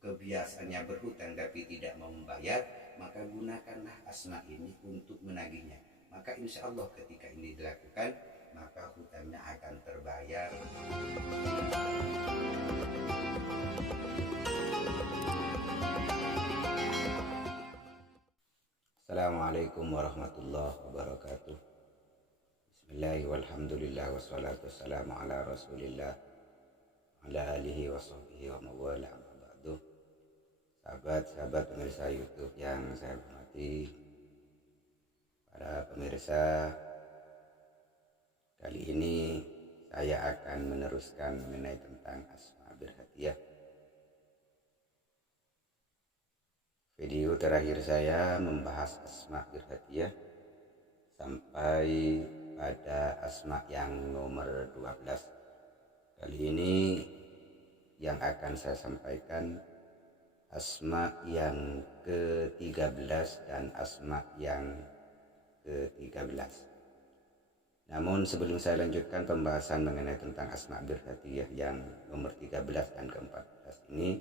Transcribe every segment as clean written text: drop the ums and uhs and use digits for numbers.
kebiasaannya berhutang tapi tidak mau membayar, maka gunakanlah asma ini untuk menagihnya. Maka insya Allah ketika ini dilakukan, maka hutangnya akan terbayar. Assalamualaikum warahmatullahi wabarakatuh. Bismillahirrahmanirrahim. Walhamdulillah wassalatu wassalamu ala Rasulillah ala alihi wa sahbihi wa mawala amma ba'du. Sahabat-sahabat pemirsa YouTube yang saya hormati, para pemirsa, kali ini saya akan meneruskan mengenai tentang Asma Birhatiyah. Video terakhir saya membahas Asma Birhatiyah sampai pada Asma yang nomor 12. Kali ini yang akan saya sampaikan Asma yang ke-13 dan Asma yang ke-13. Namun sebelum saya lanjutkan pembahasan mengenai tentang Asma Birhatiyah yang nomor 13 dan ke-14 ini,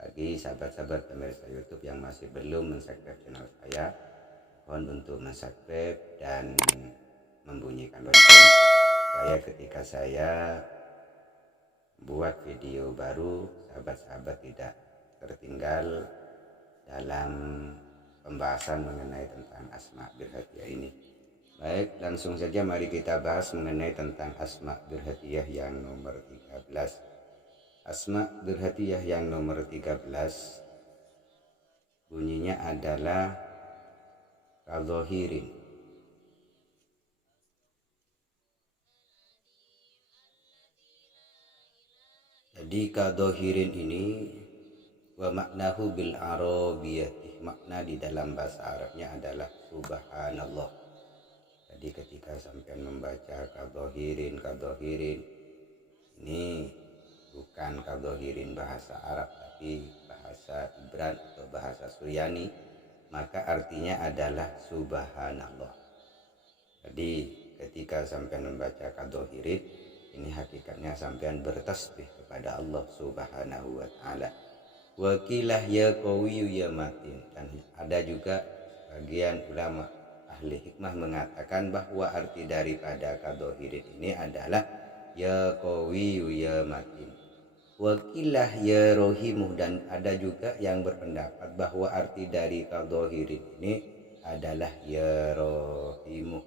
bagi sahabat-sahabat pemirsa YouTube yang masih belum mensubscribe channel saya, mohon untuk mensubscribe dan membunyikan lonceng supaya ketika saya buat video baru, sahabat-sahabat tidak tertinggal dalam pembahasan mengenai tentang Asma Birhatiyah ini. Baik, langsung saja mari kita bahas mengenai tentang Asma Birhatiyah yang nomor 13. Asma Birhatiyah yang nomor 13 bunyinya adalah kadzohirin. Jadi kadzohirin ini wa maknahu bil arabiyyah, makna di dalam bahasa Arabnya adalah subhanallah. Jadi ketika sampean membaca kadzohirin ini bukan kadzohirin bahasa Arab tapi bahasa Ibran atau bahasa Suryani, maka artinya adalah subhanallah. Jadi ketika sampean membaca kadzohirin ini hakikatnya sampean bertasbih kepada Allah Subhanahu wa taala. Wakilah ya qawiyu ya matin. Dan ada juga bagian ulama ahli hikmah mengatakan bahwa arti daripada kadzohirin ini adalah ya qawiyu ya matin. Wakilah ya rohimuh, dan ada juga yang berpendapat bahwa arti dari kadzohirin ini adalah ya rohimuh.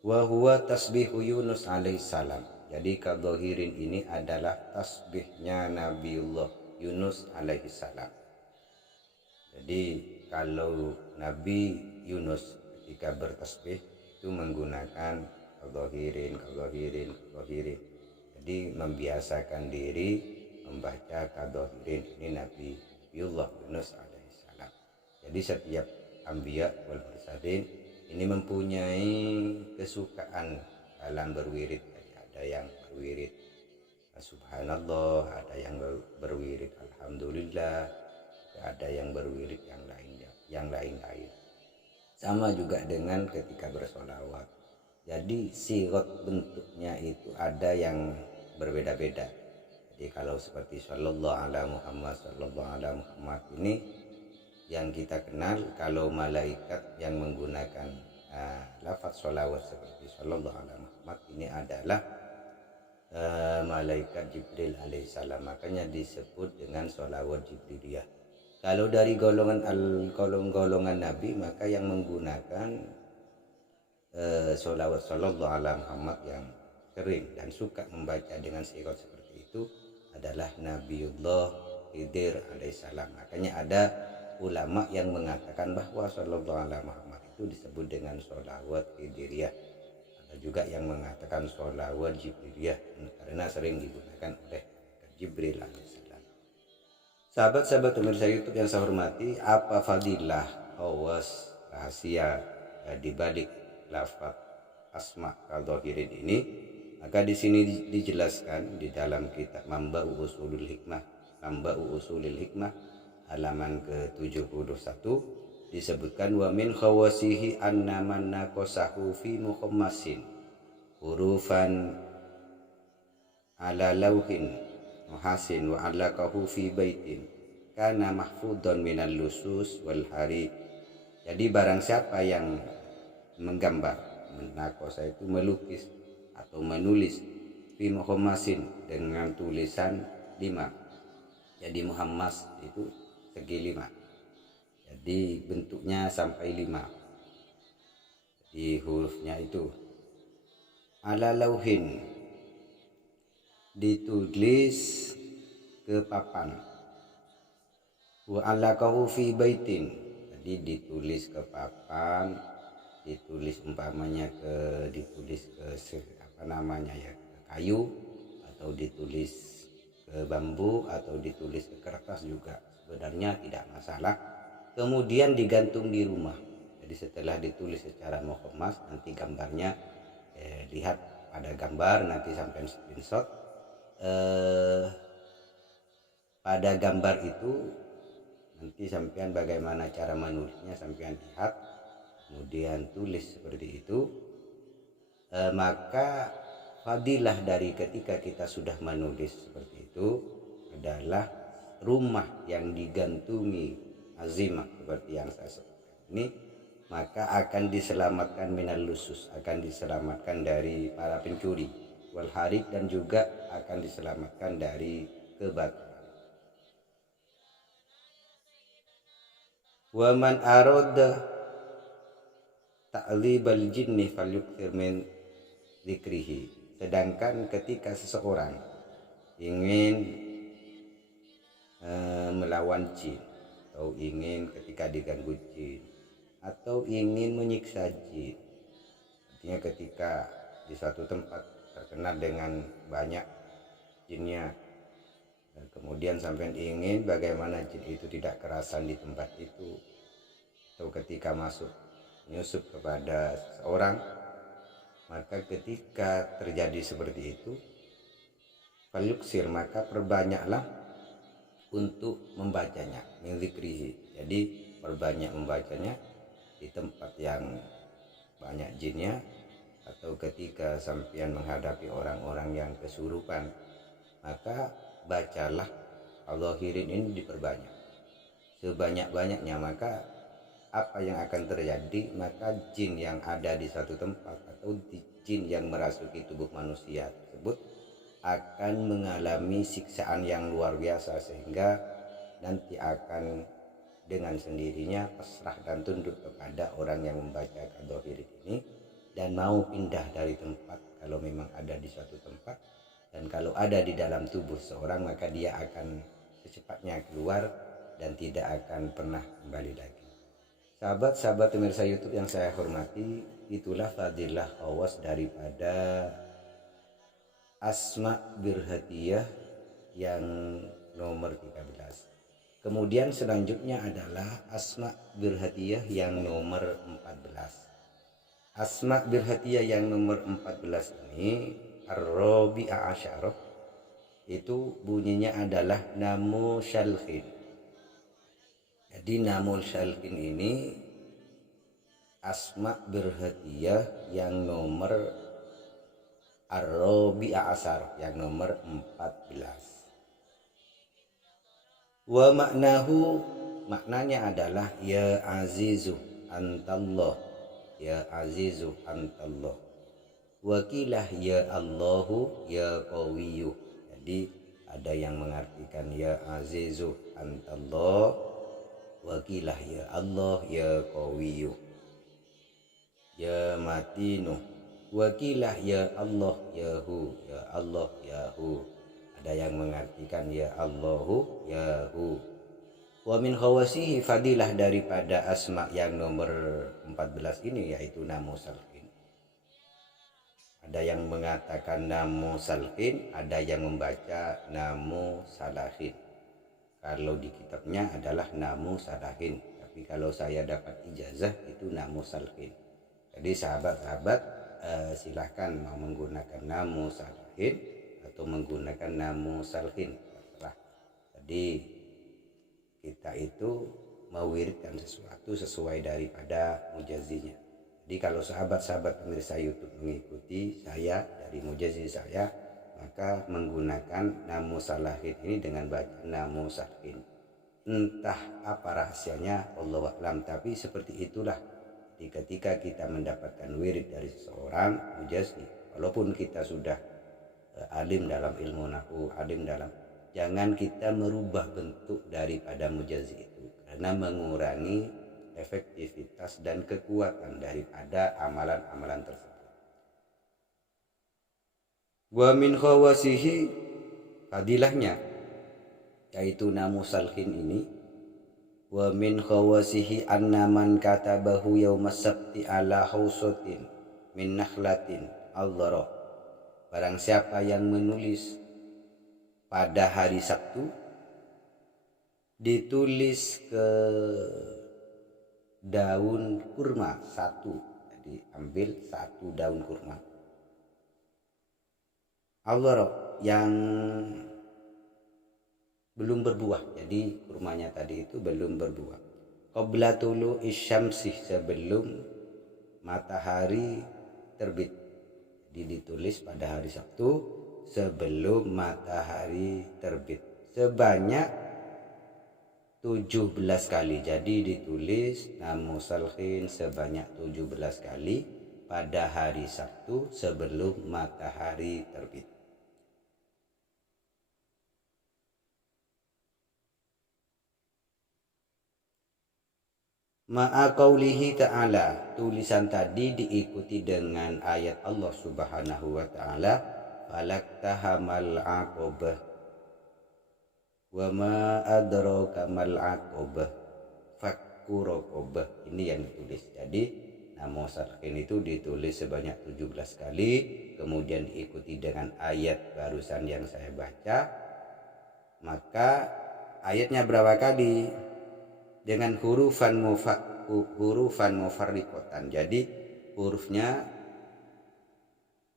Wa huwa tasbihu Yunus alaihissalam. Jadi kadzohirin ini adalah tasbihnya Nabiullah Yunus alaihissalam. Jadi kalau Nabi Yunus ketika bertasbih itu menggunakan kadzohirin. Jadi membiasakan diri membaca kadzohirin ini Nabiullah Yunus alaihissalam. Jadi setiap anbiya wal mursalin ini mempunyai kesukaan dalam berwirid. Ada yang berwirid subhanallah, ada yang berwirid alhamdulillah, ada yang berwirid yang lain-lain. Sama juga dengan ketika bersolawat. Jadi sigot bentuknya itu ada yang berbeda-beda. Jadi kalau seperti sallallahu ala Muhammad ini yang kita kenal, kalau malaikat yang menggunakan lafaz sholawat seperti sallallahu ala Muhammad ini adalah malaikat Jibril alaihissalam, makanya disebut dengan sholawat Jibriliyah. Kalau dari golongan Nabi, maka yang menggunakan sholawat sallallahu ala Muhammad yang sering dan suka membaca dengan sigot seperti itu adalah Nabiullah Khidir alaihissalam. Makanya ada ulama yang mengatakan bahwa sallallahu ala Muhammad itu disebut dengan sholawat Khidiriyah. Ada juga yang mengatakan sholawat Jibriliyah karena sering digunakan oleh Jibril alaihissalam. Sahabat-sahabat pemirsa YouTube yang saya hormati, apa fadilah khawas rahasia di balik lafaz asma kadzohirin ini? Maka di sini dijelaskan di dalam kitab Mamba'u Usulul Hikmah halaman ke-71 disebutkan wa min khawasihi anna man naqasahu fi muhammasin hurufan ala lauhin muhasin wa alaqahu fi baitin kana mahfudun minal lusus wal hari. Jadi barang siapa yang menggambar, menakosa itu melukis atau menulis fi muhammasin dengan tulisan 5. Jadi muhammas itu segi 5. Jadi bentuknya sampai 5. Jadi hurufnya itu ala lauhin, ditulis ke papan, wa alaqahu fi baitin, jadi ditulis ke papan, ditulis umpamanya ditulis ke ke kayu, atau ditulis ke bambu, atau ditulis ke kertas juga sebenarnya tidak masalah. Kemudian digantung di rumah. Jadi setelah ditulis secara muhammas, nanti gambarnya lihat pada gambar, nanti sampai screenshot pada gambar itu, nanti sampean bagaimana cara menulisnya sampean lihat, kemudian tulis seperti itu. Maka fadilah dari ketika kita sudah menulis seperti itu adalah rumah yang digantungi azimah seperti yang saya sebutkan ini, maka akan diselamatkan minal lusus, akan diselamatkan dari para pencuri, wal harik, dan juga akan diselamatkan dari kebakaran. Wa man arada ta'libal jinni falyukthir min dzikrihi. Sedangkan ketika seseorang ingin melawan jin, atau ingin ketika diganggu jin, atau ingin menyiksa jin, artinya ketika di suatu tempat terkena dengan banyak jinnya, dan kemudian sampai ingin bagaimana jin itu tidak kerasan di tempat itu, atau ketika masuk menyusup kepada seseorang, maka ketika terjadi seperti itu falyuksir, maka perbanyaklah untuk membacanya, min dzikrihi. Jadi perbanyak membacanya di tempat yang banyak jinnya, atau ketika sampean menghadapi orang-orang yang kesurupan, maka bacalah al-zahirin ini diperbanyak sebanyak-banyaknya. Maka apa yang akan terjadi, maka jin yang ada di satu tempat atau jin yang merasuki tubuh manusia tersebut akan mengalami siksaan yang luar biasa, sehingga nanti akan dengan sendirinya pasrah dan tunduk kepada orang yang membaca al-zahirin ini, dan mau pindah dari tempat kalau memang ada di suatu tempat. Dan kalau ada di dalam tubuh seorang, maka dia akan secepatnya keluar dan tidak akan pernah kembali lagi. Sahabat-sahabat pemirsa YouTube yang saya hormati, itulah fadilah khawas daripada Asma Birhatiyah yang nomor 13. Kemudian selanjutnya adalah Asma Birhatiyah yang nomor 14. Asma Birhatiyah yang nomor 14 ini Ar-Rabi'a Asyarah, itu bunyinya adalah Namu Syalkhin. Jadi Namu Syalkhin ini Asma Birhatiyah yang nomor Ar-Rabi'a Asyarah yang nomor 14. Wa maknahu, maknanya adalah ya azizu antallah, ya azizu antallah. Wakilah ya Allahu ya qawiyyu. Jadi ada yang mengartikan ya azizu antallah, wakilah ya Allah ya qawiyyu, ya matinu. Wakilah ya Allah yahu, ya Allah yahu. Ada yang mengartikan ya Allahu yahu. Wa min khawasihi, fadilah daripada asma yang nomor 14 ini yaitu Namu Salkin. Ada yang mengatakan Namu Salkin, ada yang membaca Namu Salahin. Kalau di kitabnya adalah Namu Salahin, tapi kalau saya dapat ijazah itu Namu Salkin. Jadi sahabat-sahabat silahkan mau menggunakan Namu Salahin atau menggunakan Namu Salhin. Jadi kita itu mewiridkan sesuatu sesuai daripada mujazinya. Jadi kalau sahabat-sahabat pemirsa YouTube mengikuti saya dari mujazi saya, maka menggunakan Namu Salahin ini dengan baca Namu Salhin. entah apa rahasianya, Allahu a'lam, tapi seperti itulah. Ketika kita mendapatkan wirid dari seseorang mujazi, walaupun kita sudah alim dalam ilmu nahu, alim dalam, jangan kita merubah bentuk daripada mujazi itu, karena mengurangi efektivitas dan kekuatan daripada amalan-amalan tersebut. Wa min khawasihi, fadilahnya yaitu namu salhin ini, wa min khawasihi anna man katabahu yaumas sabti ala hausatin min nakhlatin aldhara, barang siapa yang menulis pada hari Sabtu, ditulis ke daun kurma satu, jadi ambil satu daun kurma aldhara yang belum berbuah, jadi kurmanya tadi itu belum berbuah. Qabla tulu isyamsih, sebelum matahari terbit. Jadi ditulis pada hari Sabtu sebelum matahari terbit sebanyak 17 kali. Jadi ditulis namu salhin sebanyak 17 kali pada hari Sabtu sebelum matahari terbit. Ma'a qaulihi ta'ala, tulisan tadi diikuti dengan ayat Allah Subhanahu wa ta'ala, falaktahamal aqabah wa ma adraka mal aqabah fakku raqabah. Ini yang ditulis. Jadi nama sarkin itu ditulis sebanyak 17 kali, kemudian diikuti dengan ayat barusan yang saya baca. Maka ayatnya berapa kali? Dengan hurufan mufarriqatan. Jadi hurufnya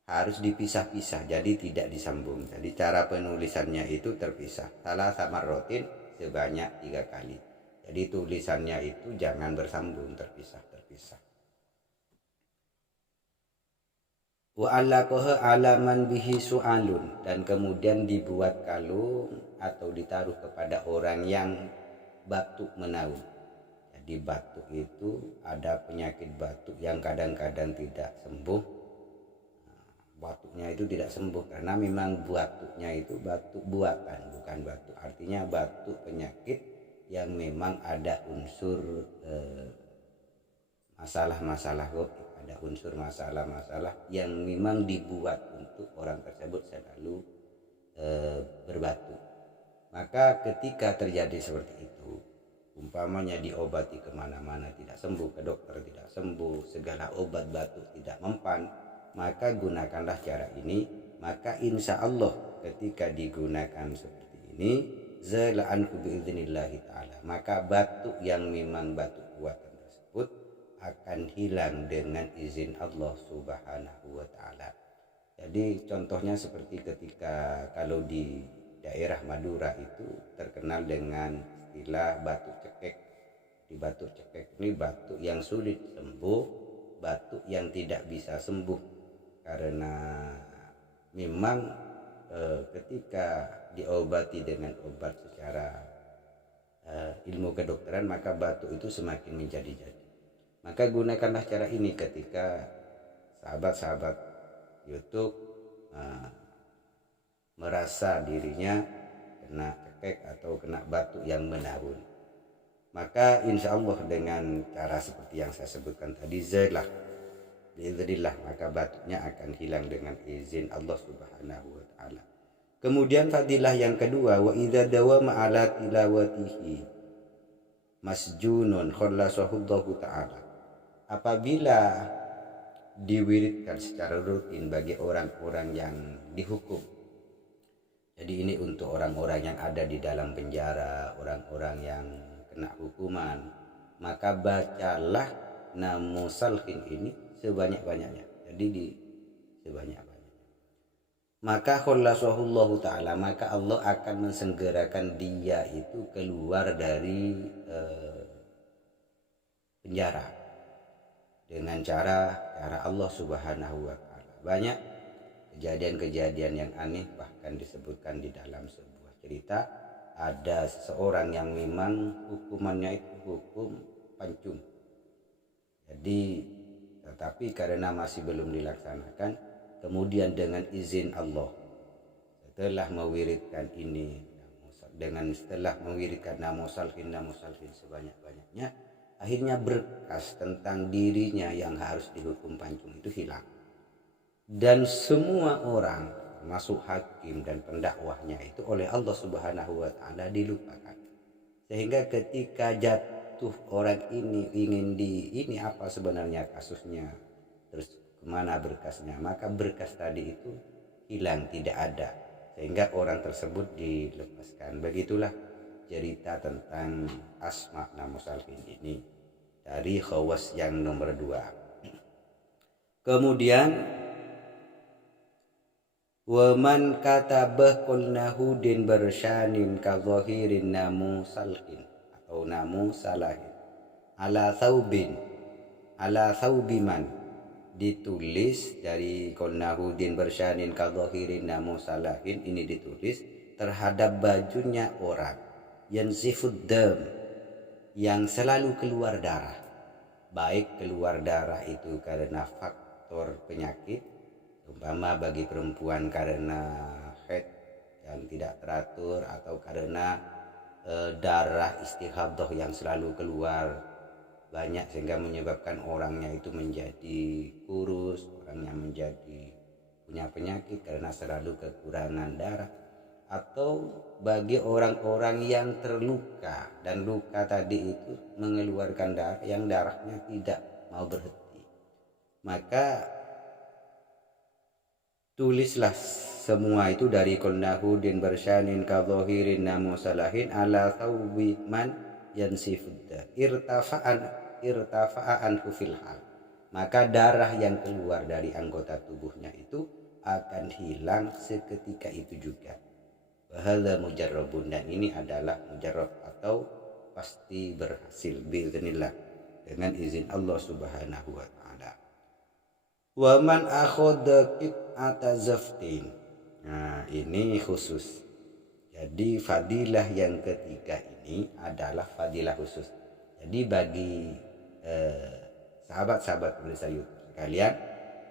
harus dipisah-pisah, jadi tidak disambung. Jadi cara penulisannya itu terpisah. Salah sama rotin sebanyak 3 kali. Jadi tulisannya itu jangan bersambung, terpisah-terpisah. Wa alaqaha alaman bihi su'alun, dan kemudian dibuat kalung atau ditaruh kepada orang yang batuk menaun. Jadi batuk itu ada penyakit batuk yang kadang-kadang tidak sembuh. Batuknya itu tidak sembuh karena memang batuknya itu batuk buatan, bukan batuk. Artinya batuk penyakit yang memang ada unsur masalah-masalah goib, ada unsur masalah-masalah yang memang dibuat untuk orang tersebut selalu berbatuk. Maka ketika terjadi seperti itu, umpamanya diobati kemana-mana tidak sembuh, ke dokter tidak sembuh, segala obat batuk tidak mempan, maka gunakanlah cara ini. Maka insya Allah ketika digunakan seperti ini, zala'anhu biidznillahi ta'ala, maka batuk yang memang batuk buatan tersebut akan hilang dengan izin Allah Subhanahu wa ta'ala. Jadi contohnya seperti ketika kalau di daerah Madura itu terkenal dengan istilah batuk cekek. Di batuk cekek ini batuk yang sulit sembuh, batuk yang tidak bisa sembuh karena memang ketika diobati dengan obat secara ilmu kedokteran, maka batuk itu semakin menjadi-jadi. Maka gunakanlah cara ini ketika sahabat-sahabat YouTube merasa dirinya kena cekek atau kena batuk yang menahun, maka insya Allah dengan cara seperti yang saya sebutkan tadi, zalah biiznillah, maka batuknya akan hilang dengan izin Allah Subhanahu wa ta'ala. Kemudian fadilah yang kedua, wa idza dawama ala tilawatihi masjunun khallasahullahu ta'ala, apabila diwiridkan secara rutin bagi orang-orang yang dihukum. Jadi ini untuk orang-orang yang ada di dalam penjara, orang-orang yang kena hukuman, maka bacalah namu salhin ini sebanyak-banyaknya. Jadi sebanyak-banyaknya. Maka khallasahullahu ta'ala, maka Allah akan mensenggerakan dia itu keluar dari penjara dengan cara Allah Subhanahu wa ta'ala. Banyak kejadian-kejadian yang aneh bahkan disebutkan di dalam sebuah cerita, ada seseorang yang memang hukumannya itu hukum pancung. Jadi tetapi karena masih belum dilaksanakan, kemudian dengan izin Allah setelah mewiridkan ini, setelah mewiridkan namo salhin sebanyak-banyaknya, akhirnya berkas tentang dirinya yang harus dihukum pancung itu hilang. Dan semua orang termasuk hakim dan pendakwahnya itu oleh Allah Subhanahu wa taala dilupakan. Sehingga ketika jatuh orang ini ingin ini apa sebenarnya kasusnya, terus kemana berkasnya, maka berkas tadi itu hilang, tidak ada, sehingga orang tersebut dilepaskan. Begitulah cerita tentang Asma Namo Salhin ini dari Khawas yang nomor 2. Kemudian waman katabah qulnahu din bersyanin ka zahirin namu salhin atau namu salahin ala thaubiman, ditulis dari qulnahu din bersyanin ka zahirin namu salahin, ini ditulis terhadap bajunya orang yang sifud dam, yang selalu keluar darah, baik keluar darah itu karena faktor penyakit, umpama bagi perempuan karena haid yang tidak teratur, atau karena darah istihadah yang selalu keluar banyak sehingga menyebabkan orangnya itu menjadi kurus, orangnya menjadi punya penyakit karena selalu kekurangan darah, atau bagi orang-orang yang terluka dan luka tadi itu mengeluarkan darah yang darahnya tidak mau berhenti, maka tulislah semua itu dari qulnahu din bersyanin ka zahirin namu salahin ala thawbi man yansifudda irtafa'an fil hal, maka darah yang keluar dari anggota tubuhnya itu akan hilang seketika itu juga. Wahadza mujarrabun, dan ini adalah mujarrab atau pasti berhasil biiznillah, dengan izin Allah Subhanahu wa taala. Wa man akhadha qit'ata zaftin. Nah, ini khusus. Jadi fadilah yang ketiga ini adalah fadilah khusus. Jadi bagi sahabat-sahabat pemirsa YouTube sekalian,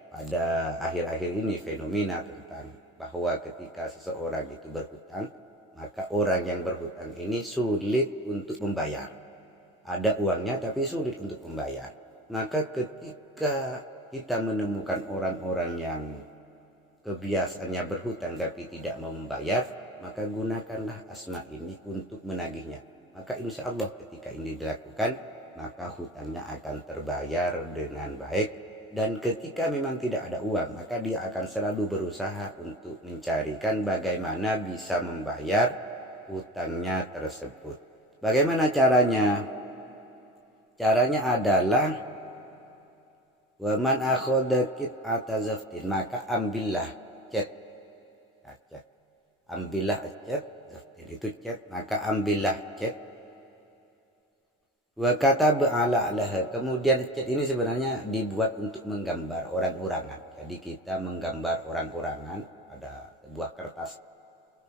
pada akhir-akhir ini fenomena tentang bahwa ketika seseorang itu berhutang, maka orang yang berhutang ini sulit untuk membayar. Ada uangnya tapi sulit untuk membayar. Maka ketika kita menemukan orang-orang yang kebiasaannya berhutang tapi tidak mau membayar, maka gunakanlah asma ini untuk menagihnya. Maka insya Allah ketika ini dilakukan, maka hutangnya akan terbayar dengan baik. Dan ketika memang tidak ada uang, maka dia akan selalu berusaha untuk mencarikan bagaimana bisa membayar hutangnya tersebut. Bagaimana caranya? Caranya adalah waman akhadha qit'ata zaftin, maka ambillah cat. Ambillah cat, zaftin itu cat, maka ambillah cat. Wa kataba ala alaha, kemudian cat ini sebenarnya dibuat untuk menggambar orang-orangan. Jadi kita menggambar orang-orangan pada sebuah kertas.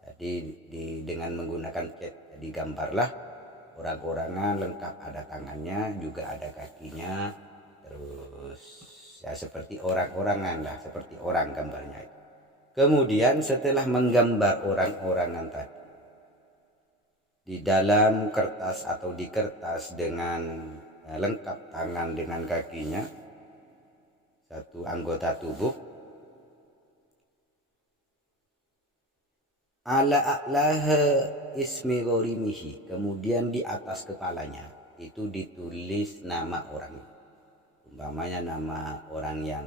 Jadi dengan menggunakan cat, jadi gambarlah orang-orangan lengkap, ada tangannya, juga ada kakinya, terus ya seperti orang-orangan lah, seperti orang gambarnya itu. Kemudian setelah menggambar orang-orangan tadi di dalam kertas atau di kertas dengan lengkap tangan dengan kakinya, satu anggota tubuh, ala a'laha ismi gharimihi, kemudian di atas kepalanya itu ditulis nama orang. Umpamanya nama orang yang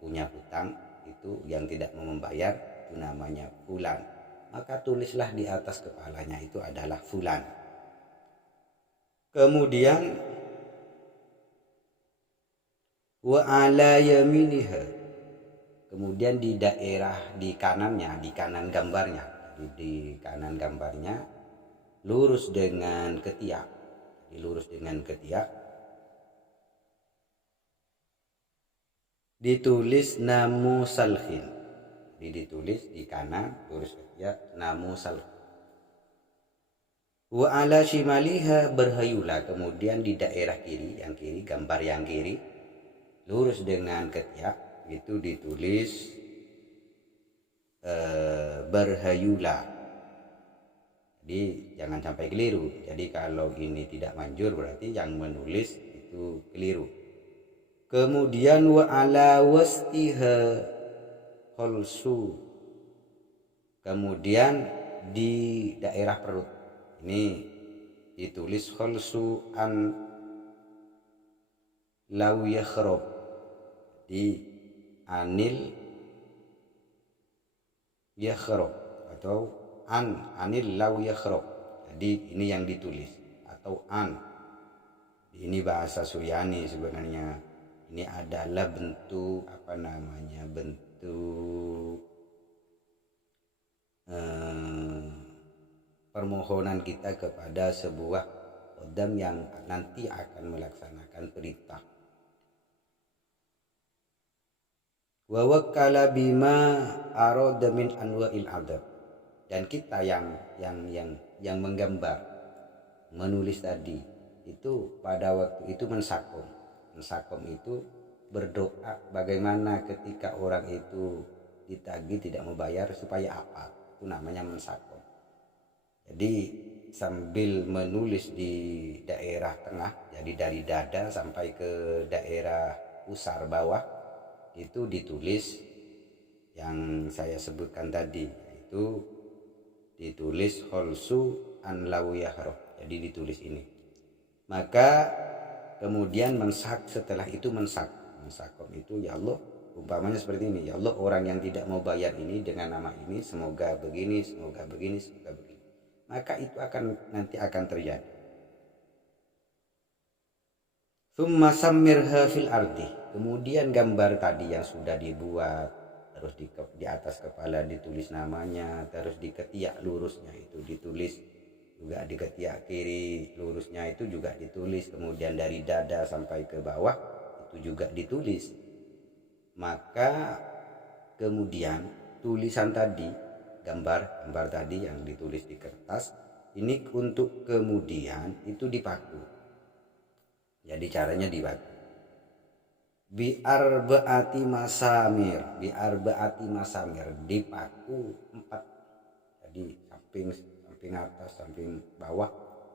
punya hutang itu yang tidak mau membayar, itu namanya fulan, maka tulislah di atas kepalanya itu adalah fulan. Kemudian wa ala yaminiha, kemudian di daerah di kanannya, di kanan gambarnya, di kanan gambarnya lurus dengan ketiak, ditulis namu salhin. Jadi ditulis di kanan lurus ketiak namu salhin. Wa ala shimaliha berhayula, kemudian di daerah kiri, yang kiri, gambar yang kiri lurus dengan ketiak itu ditulis berhayula. Jadi jangan sampai keliru. Jadi kalau ini tidak manjur berarti yang menulis itu keliru. Kemudian wa ala wastiha kholsu, kemudian di daerah perut ini ditulis kholsu an law yakhrab, di anil yakhrab atau anil law yakhrab. Jadi ini yang ditulis, atau an. Ini bahasa Suryani sebenarnya. Ini adalah bentuk bentuk permohonan kita kepada sebuah kodam yang nanti akan melaksanakan perintah. Wa wakkala bima arada min anwa'il adab, dan kita yang menggambar, menulis tadi itu pada waktu itu mensakom itu berdoa bagaimana ketika orang itu ditagih tidak membayar supaya apa, itu namanya mensakom. Jadi sambil menulis di daerah tengah, jadi dari dada sampai ke daerah pusar bawah itu ditulis yang saya sebutkan tadi, yaitu ditulis kholsu an law yakhrab. Jadi ditulis ini. Maka kemudian setelah itu mensakom itu, ya Allah, umpamanya seperti ini, ya Allah, orang yang tidak mau bayar ini dengan nama ini, semoga begini, semoga begini, semoga begini. Maka itu nanti akan terjadi. Tsumma sammirha fil ardi, kemudian gambar tadi yang sudah dibuat, terus di atas kepala ditulis namanya, terus di ketiak lurusnya itu ditulis, juga di ketiak kiri lurusnya itu juga ditulis, kemudian dari dada sampai ke bawah itu juga ditulis. Maka kemudian tulisan tadi, gambar tadi yang ditulis di kertas ini untuk kemudian itu dipaku. Jadi caranya dipaku bi'arba'ati masamir, dipaku 4. Jadi samping atas, samping bawah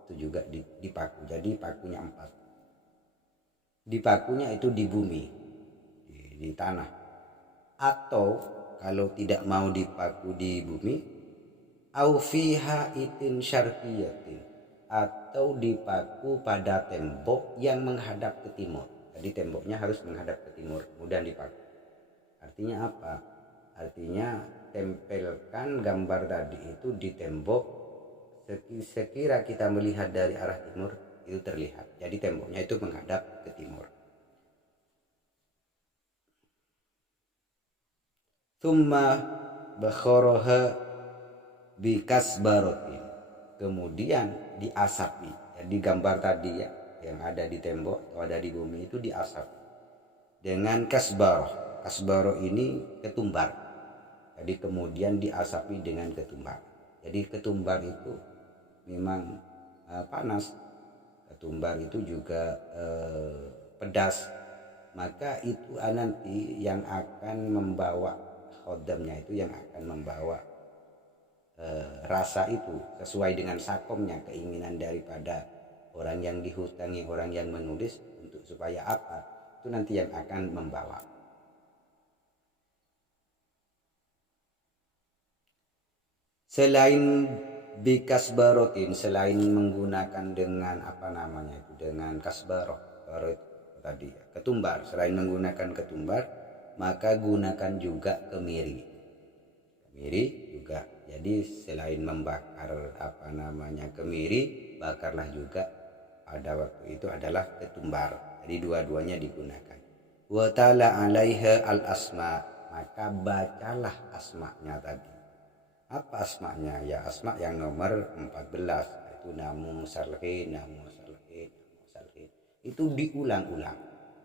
itu juga dipaku. Jadi pakunya 4. Dipakunya itu di bumi, di tanah. Atau kalau tidak mau dipaku di bumi, au fiha itin syarqiyatin, atau dipaku pada tembok yang menghadap ke timur. Jadi temboknya harus menghadap ke timur, kemudian dipaku. Artinya apa? Artinya tempelkan gambar tadi itu di tembok, sekira kita melihat dari arah timur itu terlihat. Jadi temboknya itu menghadap ke timur. Tsumma bakharaha bikasbarotin, kemudian diasapi. Jadi gambar tadi ya yang ada di tembok atau ada di bumi itu diasapi dengan kasbaroh. Kasbaroh ini ketumbar. Jadi kemudian diasapi dengan ketumbar. Jadi ketumbar itu memang panas. Ketumbar itu juga pedas. Maka itu nanti yang akan membawa khodamnya itu, yang akan membawa rasa itu sesuai dengan sakomnya, keinginan daripada orang yang dihutangi, orang yang menulis, untuk supaya apa, itu nanti yang akan membawa. Selain bikasbarotin, selain menggunakan dengan dengan kasbaroh tadi, ketumbar, selain menggunakan ketumbar, maka gunakan juga kemiri juga. Jadi selain membakar kemiri, bakarlah juga pada waktu itu adalah ketumbar. Jadi dua-duanya digunakan. Wa ta'ala 'alaiha al-asma, maka bacalah asma'nya tadi. Apa asma'nya? Ya asma' yang nomor 14, itu namu salhin. Itu diulang-ulang.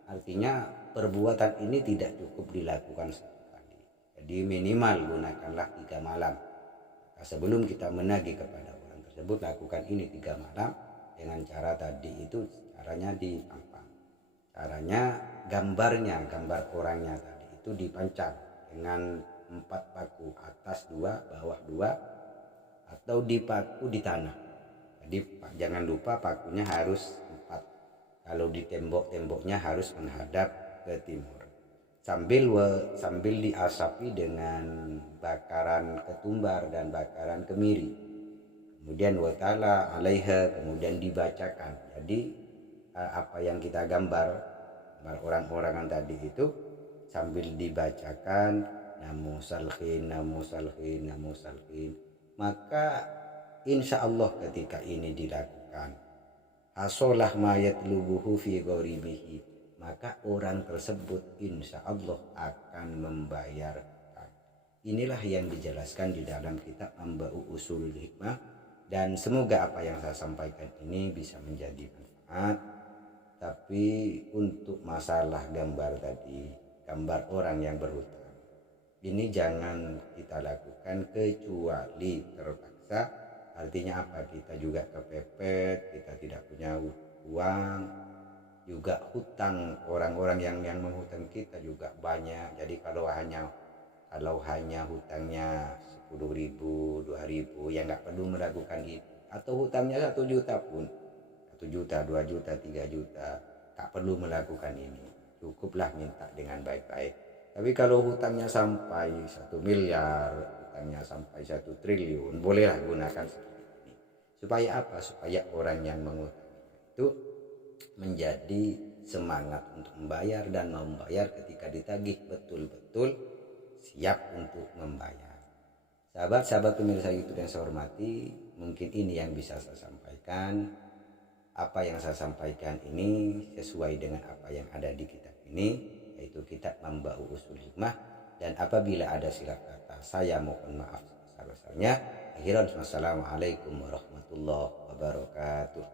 Artinya perbuatan ini tidak cukup dilakukan satu kali. Jadi minimal gunakanlah 3 malam sebelum kita menagih kepada orang tersebut. tersebut lakukan ini 3 malam dengan cara tadi itu. Caranya dipampang, caranya gambar orangnya tadi itu dipancang dengan 4 paku, atas 2 bawah 2, atau dipaku di tanah. Jadi jangan lupa pakunya harus 4. Kalau di temboknya harus menghadap ke timur, sambil diasapi dengan bakaran ketumbar dan bakaran kemiri. Kemudian watala alaiha, kemudian dibacakan. Jadi apa yang kita gambar orang-orangan tadi itu sambil dibacakan namu salhin, maka insya Allah ketika ini dilakukan hasolah mayat lubuhu fi ghoribihi, maka orang tersebut insya Allah akan membayarkan. Inilah yang dijelaskan di dalam kitab Amba'u Ushulul Hikmah, dan semoga apa yang saya sampaikan ini bisa menjadi manfaat. Tapi untuk masalah gambar tadi, gambar orang yang berhutang, ini jangan kita lakukan kecuali terpaksa. Artinya apa? Kita juga kepepet, kita tidak punya uang, juga hutang orang-orang yang menghutang kita juga banyak. Jadi kalau hanya hutangnya 10.000, 2.000, ya nggak perlu melakukan itu. Atau hutangnya 1 juta pun, 1 juta, 2 juta, 3 juta, tak perlu melakukan ini. Cukuplah minta dengan baik-baik. Tapi kalau hutangnya sampai 1 miliar, hutangnya sampai 1 triliun, bolehlah gunakan seperti ini. Supaya apa? Supaya orang yang mengutang itu menjadi semangat untuk membayar, dan membayar ketika ditagih betul-betul siap untuk membayar. Sahabat-sahabat pemirsa YouTube yang saya hormati, mungkin ini yang bisa saya sampaikan. Apa yang saya sampaikan ini sesuai dengan apa yang ada di kitab ini, yaitu kitab Amba'u Ushulul Hikmah. Dan apabila ada silap kata, saya mohon maaf sebesar-besarnya. Akhirnya, wassalamualaikum warahmatullahi wabarakatuh.